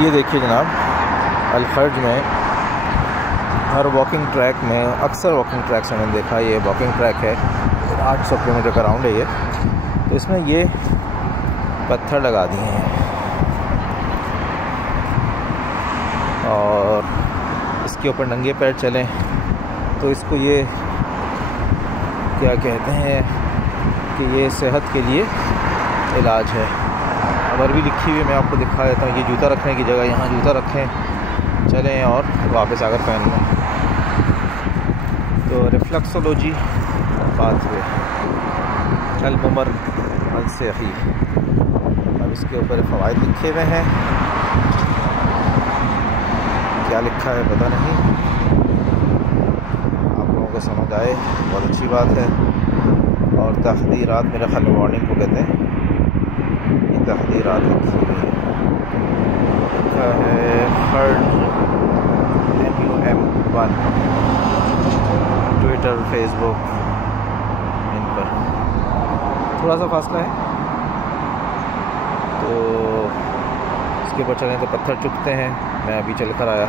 ये देखिए जनाब, अल-खर्ज में हर वॉकिंग ट्रैक में, अक्सर वॉकिंग ट्रैक से मैंने देखा, ये वॉकिंग ट्रैक है 800 किलोमीटर का राउंड है ये, तो इसमें ये पत्थर लगा दिए हैं और इसके ऊपर नंगे पैर चलें तो इसको ये क्या कहते हैं कि ये सेहत के लिए इलाज है। अगर भी लिखी हुई मैं आपको दिखा देता हूँ, ये जूता रखने की जगह, यहाँ जूता रखें, चलें और वापस आकर पहन लें। तो रिफ्लेक्सोलॉजी पाथवे अल-मुमर अल-सही, अब इसके ऊपर फ़वाइद लिखे हुए हैं, क्या लिखा है पता नहीं, आप लोगों को समझ आए बहुत अच्छी बात है। और तहदीरात मेरे ख्याल में वार्निंग को कहते हैं, ये तहदीरात लिखा है खर्ज MUM1, ट्विटर, फेसबुक, इन पर थोड़ा सा फासला है, तो इसके ऊपर चलें तो पत्थर चुभते हैं। मैं अभी चल कर आया